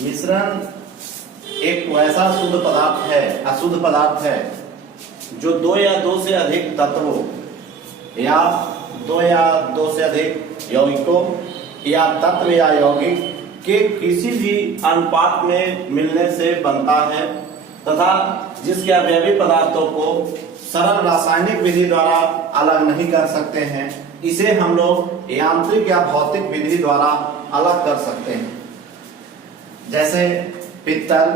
मिश्रण एक वैसा अशुद्ध पदार्थ है जो दो या दो से अधिक तत्वों या दो से अधिक यौगिकों या तत्व या यौगिक के किसी भी अनुपात में मिलने से बनता है तथा जिसके अवयवी पदार्थों को सरल रासायनिक विधि द्वारा अलग नहीं कर सकते हैं, इसे हम लोग यांत्रिक या भौतिक विधि द्वारा अलग कर सकते हैं। जैसे पित्तल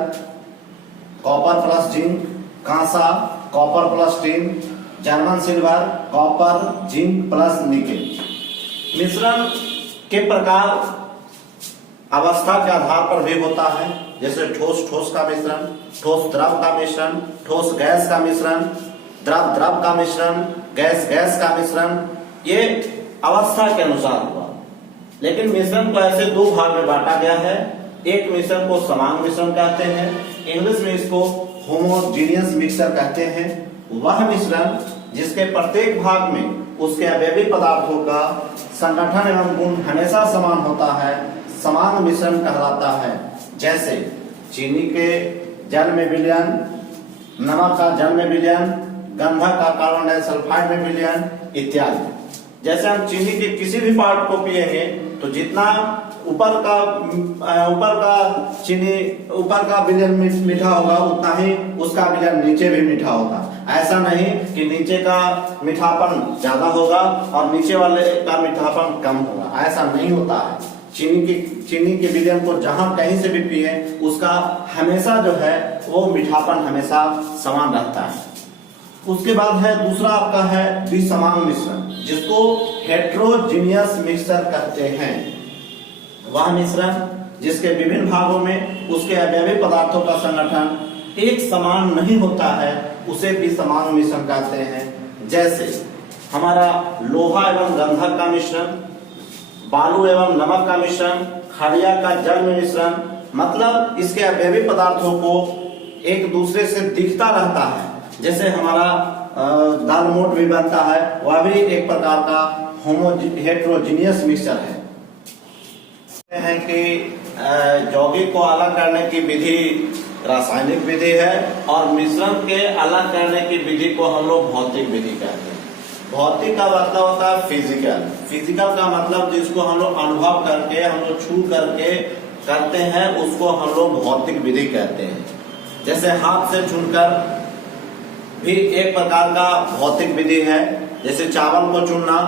कॉपर प्लस जिंक, कांसा copper plus tin, German silver copper zinc plus nickel. मिश्रण के प्रकार अवस्था के आधार पर भी होता है, जैसे ठोस का मिश्रण, ठोस द्रव का मिश्रण, ठोस गैस का मिश्रण, द्रव द्रव का मिश्रण, गैस गैस का मिश्रण, ये अवस्था के अनुसार हुआ। लेकिन मिश्रण को ऐसे दो भाग में बांटा गया है। एक मिश्रण को समान मिश्रण कहते हैं, इंग्लिश में इसको होमोजीनियस मिक्सचर कहते हैं। वह मिश्रण जिसके प्रत्येक भाग में उसके अवयवी पदार्थों का संगठन एवं गुण हमेशा समान होता है, समान मिश्रण कहलाता है। जैसे चीनी के जल में विलयन, नमक का जल में विलयन, गंधक का कार्बन डाइसल्फाइड में विलयन इत्यादि। जैसे हम चीनी के किसी भी पार्ट को पिएंगे तो जितना ऊपर का विलयन मीठा होगा उतना ही उसका विलयन नीचे भी मीठा होगा। ऐसा नहीं कि नीचे का मीठापन ज्यादा होगा और नीचे वाले का मीठापन कम होगा, ऐसा नहीं होता है। चीनी के विलयन को जहां कहीं से भी पिए उसका हमेशा जो है वो मीठापन हमेशा समान रहता है। उसके बाद है दूसरा आपका है विसमान मिश्रण, जिसको हेट्रोजीनियस मिक्सचर कहते हैं। वह मिश्रण जिसके विभिन्न भागों में उसके अवयवी पदार्थों का संगठन एक समान नहीं होता है, उसे विसमान मिश्रण कहते हैं। जैसे हमारा लोहा एवं गंधक का मिश्रण, बालू एवं नमक का मिश्रण, खड़िया का जल में मिश्रण, मतलब इसके अवयवी पदार्थों को एक दूसरे से दिखता रहता है। जैसे हमारा दाल मोट भी बनता है, वह भी एक प्रकार का हेट्रोजीनियस मिक्सचर है कि यौगिक को अलग करने की विधि रासायनिक विधि है और मिश्रण के अलग करने की विधि को हम लोग भौतिक विधि कहते हैं। भौतिक का मतलब होता है फिजिकल का मतलब जिसको हम लोग अनुभव करके, हम लोग छू करके करते हैं, उसको हम लोग भौतिक विधि कहते हैं। जैसे हाथ से चुनकर भी एक प्रकार का भौतिक विधि है। जैसे चावल को चुनना,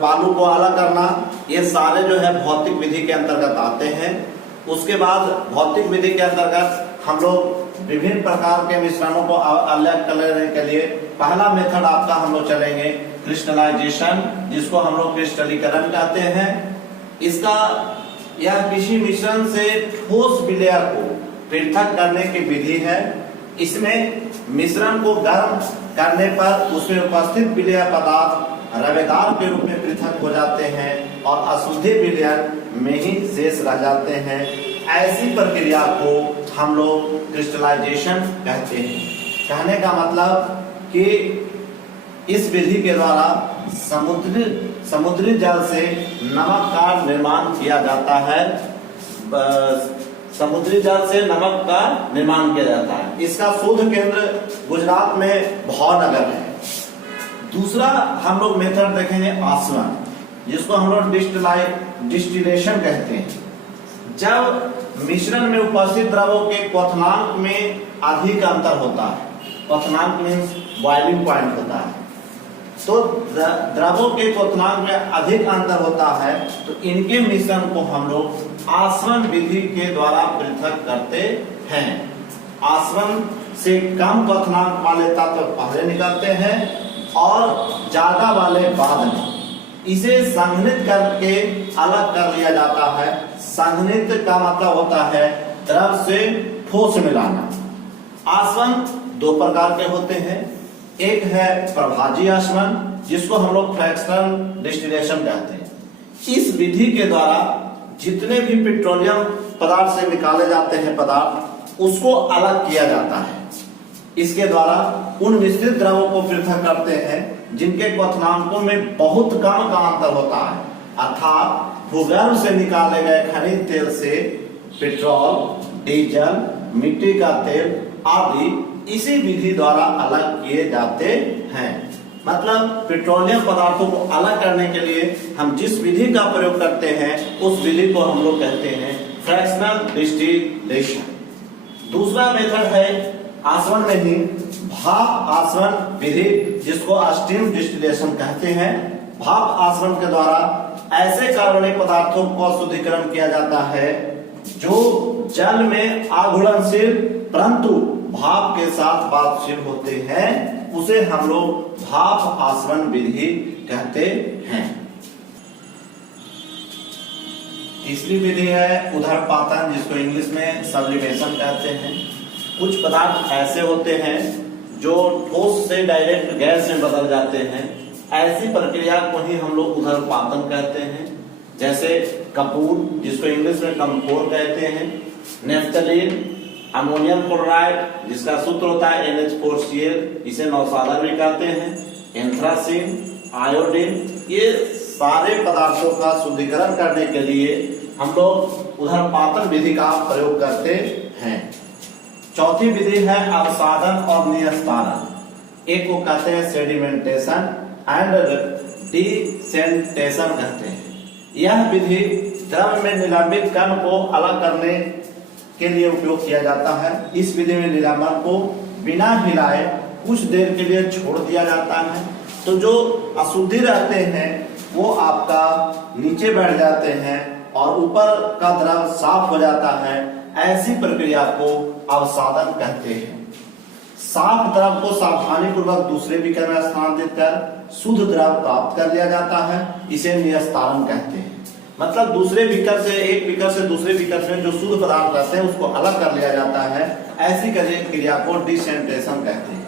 बालू को अलग करना, ये सारे जो है भौतिक विधि के अंतर्गत आते हैं। उसके बाद भौतिक विधि के अंतर्गत हम लोग विभिन्न प्रकार के मिश्रणों को अलग करने के लिए पहला मेथड आपका हम लोग चलेंगे क्रिस्टलाइजेशन, जिसको हम लोग क्रिस्टलीकरण कहते हैं। इसका यह किसी मिश्रण से ठोस विलय को पृथक करने की विधि है। इसमें मिश्रण को गर्म करने पर उसमें उपस्थित विलय पदार्थ रवेदार के रूप में पृथक हो जाते हैं और अशुद्धि विलयन में ही शेष रह जाते हैं। ऐसी प्रक्रिया को हम लोग क्रिस्टलाइजेशन कहते हैं। कहने का मतलब कि इस विधि के द्वारा समुद्री जल से नमक का निर्माण किया जाता है। समुद्री जल से नमक का निर्माण किया जाता है। इसका शोध केंद्र गुजरात में भावनगर है। दूसरा हम लोग मेथड देखेंगे आसवन, जिसको हम लोग डिस्टिलेशन कहते हैं। जब मिश्रण में उपस्थित द्रवों के क्वथनांक में अधिक अंतर होता है, क्वथनांक मीन्स बॉइलिंग पॉइंट होता है, तो द्रवों के क्वथनांक में अधिक अंतर होता है, तो इनके मिश्रण को हम लोग आसवन विधि के द्वारा पृथक करते हैं। आसवन से कम क्वथनांक वाले तत्व पहले निकलते हैं और ज्यादा वाले बाद में। इसे संघनित करके अलग कर लिया जाता है। संघनित का मतलब होता है द्रव से ठोस मिलाना। आसवन दो प्रकार के होते हैं। एक है प्रभाजी आसवन, जिसको हम लोग फ्रैक्शनल डिस्टिलेशन कहते हैं। इस विधि के द्वारा जितने भी पेट्रोलियम पदार्थ से निकाले जाते हैं पदार्थ, उसको अलग किया जाता है। इसके द्वारा उन मिश्रित द्रवों को पृथक करते हैं जिनके क्वथनांकों में बहुत कम का अंतर होता है। अर्थात भूगर्भ से निकाले गए खनिज तेल से पेट्रोल, डीजल, मिट्टी का तेल आदि इसी विधि द्वारा अलग किए जाते हैं। मतलब पेट्रोलियम पदार्थों को अलग करने के लिए हम जिस विधि का प्रयोग करते हैं उस विधि को हम लोग कहते हैं फ्रैक्शनल डिस्टिलेशन। दूसरा मेथड है आसवन में ही भाप आसवन विधि, जिसको स्टीम डिस्टिलेशन कहते हैं। भाप आसवन के द्वारा ऐसे कार्बनिक पदार्थों को शुद्धिकरण किया जाता है जो जल में अघुलनशील परंतु भाप के साथ वाष्पशील होते हैं, उसे हम लोग भाप आसवन विधि कहते हैं। तीसरी विधि है उदरपातन, जिसको इंग्लिश में सब्लिमेशन कहते हैं। कुछ पदार्थ ऐसे होते हैं जो ठोस से डायरेक्ट गैस में बदल जाते हैं, ऐसी प्रक्रिया को ही हम लोग उदरपातन कहते हैं। जैसे कपूर, जिसको इंग्लिश में कम्फोर कहते हैं, नेफ्थलीन, अमोनियम क्लोराइड, जिसका सूत्र होता है NH4Cl, इसे नौसादर भी कहते हैं, एंथ्रासीन, आयोडीन, ये सारे पदार्थों का शुद्धिकरण करने के लिए हम लोग उदरपातन विधि का प्रयोग करते हैं। चौथी विधि है अवसादन और निस्तारण। एक को कहते हैं सेडिमेंटेशन एंड डिसेंटेशन कहते हैं। यह विधि द्रव में निलंबित कण को अलग करने के लिए उपयोग किया जाता है। इस विधि में निलंबन को बिना हिलाए कुछ देर के लिए छोड़ दिया जाता है, तो जो अशुद्धि रहते हैं वो आपका नीचे बैठ जाते हैं और ऊपर का द्रव साफ हो जाता है। ऐसी प्रक्रिया को अवसादन कहते हैं। साफ द्रव को सावधानी पूर्वक दूसरे बीकर में स्थानांतरित कर शुद्ध द्रव प्राप्त कर लिया जाता है, इसे निस्तारण कहते हैं। मतलब दूसरे बीकर से, एक बीकर से दूसरे बीकर में जो शुद्ध पदार्थ रहते हैं उसको अलग कर लिया जाता है, ऐसी क्रिया को डिसेंटेशन कहते हैं।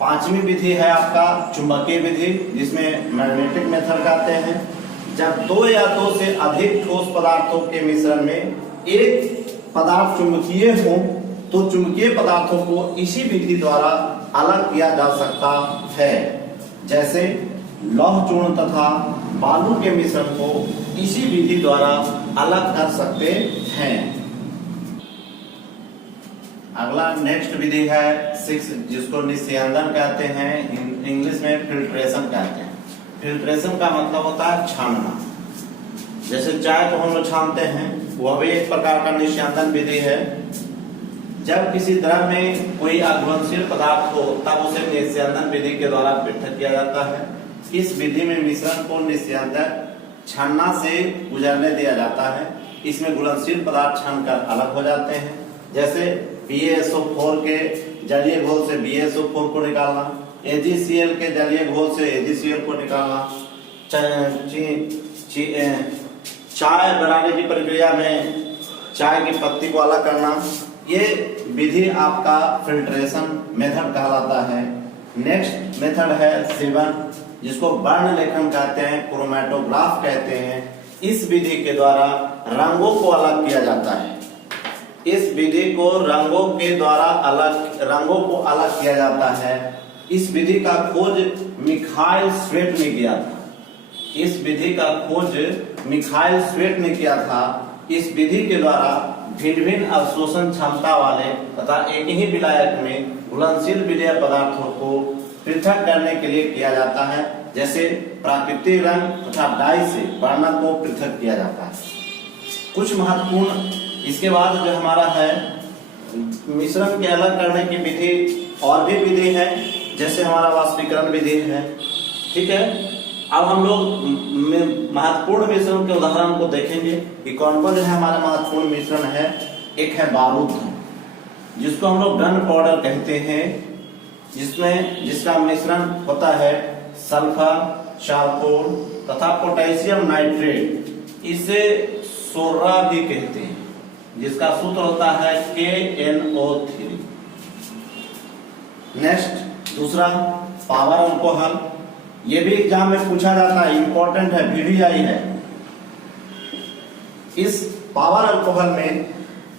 पांचवी विधि है आपका चुंबकीय विधि, जिसमें मैग्नेटिक मेथड कहते हैं। जब दो या दो से अधिक ठोस पदार्थों के मिश्रण में एक पदार्थ चुंबकीय हो तो चुंबकीय पदार्थों को इसी विधि द्वारा अलग किया जा सकता है। जैसे लौह चूर्ण तथा बालू के मिश्रण को इसी विधि द्वारा अलग कर सकते हैं। अगला नेक्स्ट विधि है 6, जिसको निस्यंदन कहते हैं, इंग्लिश में फिल्ट्रेशन कहते हैं। फिल्ट्रेशन का मतलब होता है छानना। जैसे चाय को हम लोग छानते हैं, वह भी एक प्रकार का निस्यंदन विधि है। जब किसी द्रव में कोई अघुलनशील पदार्थ हो तब उसे निस्यंदन विधि के द्वारा पृथक किया जाता है। इस विधि में मिश्रण को निस्यंदन छानना से गुजरने दिया जाता है। इसमें घुलनशील पदार्थ छानकर अलग हो जाते हैं। जैसे BaSO4 के जलीय घोल से BaSO4 को निकालना, AgCl के जलीय घोल से AgCl को निकालना, चाय बनाने की प्रक्रिया में चाय की पत्ती को अलग करना, ये विधि आपका फिल्ट्रेशन मेथड कहलाता है। नेक्स्ट मेथड है सेवन, जिसको वर्ण लेखन कहते हैं, क्रोमैटोग्राफ कहते हैं। इस विधि के द्वारा रंगों को अलग किया जाता है। इस विधि को रंगों को अलग किया जाता है। इस विधि का खोज मिखाइल स्वेट ने किया था। इस विधि का खोज मिखाइल स्वेट ने किया था। इस विधि के द्वारा भिन्न भिन्न अवशोषण क्षमता वाले तथा एक ही विलायक में घुलनशील विलेय पदार्थों को पृथक करने के लिए किया जाता है। जैसे प्राकृतिक रंग तथा डाई से वर्णन को पृथक किया जाता है। कुछ महत्वपूर्ण इसके बाद जो हमारा है मिश्रण के अलग करने की विधि, और भी विधि है, जैसे हमारा वाष्पीकरण विधि है। ठीक है, अब हम लोग महत्वपूर्ण मिश्रण के उदाहरण को देखेंगे कि कौन कौन जो है हमारा महत्वपूर्ण मिश्रण है। एक है बारूद, जिसको हम लोग गन पाउडर कहते हैं, जिसका मिश्रण होता है सल्फर, चारकोल तथा पोटेशियम नाइट्रेट। इसे सोर्रा भी कहते हैं, जिसका सूत्र होता है KNO3। नेक्स्ट दूसरा पावर अल्कोहल, ये भी एग्जाम में पूछा जाता है, इंपॉर्टेंट है, VDI है। इस पावर अल्कोहल में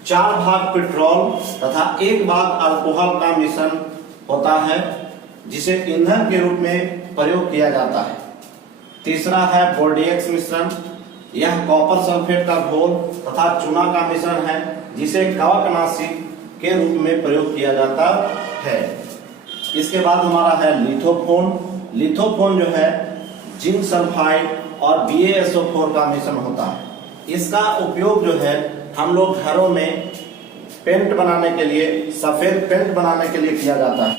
4 भाग पेट्रोल तथा 1 भाग अल्कोहल का मिश्रण होता है, जिसे ईंधन के रूप में प्रयोग किया जाता है। तीसरा है बोर्डियक्स मिश्रण। यह कॉपर सल्फेट का घोल तथा चूना का मिश्रण है जिसे कवकनाशी के रूप में प्रयोग किया जाता है। इसके बाद हमारा है लिथोफोन। लिथोफोन जो है जिंक सल्फाइड और BaSO4 का मिश्रण होता है। इसका उपयोग जो है हम लोग घरों में पेंट बनाने के लिए, सफेद पेंट बनाने के लिए किया जाता है।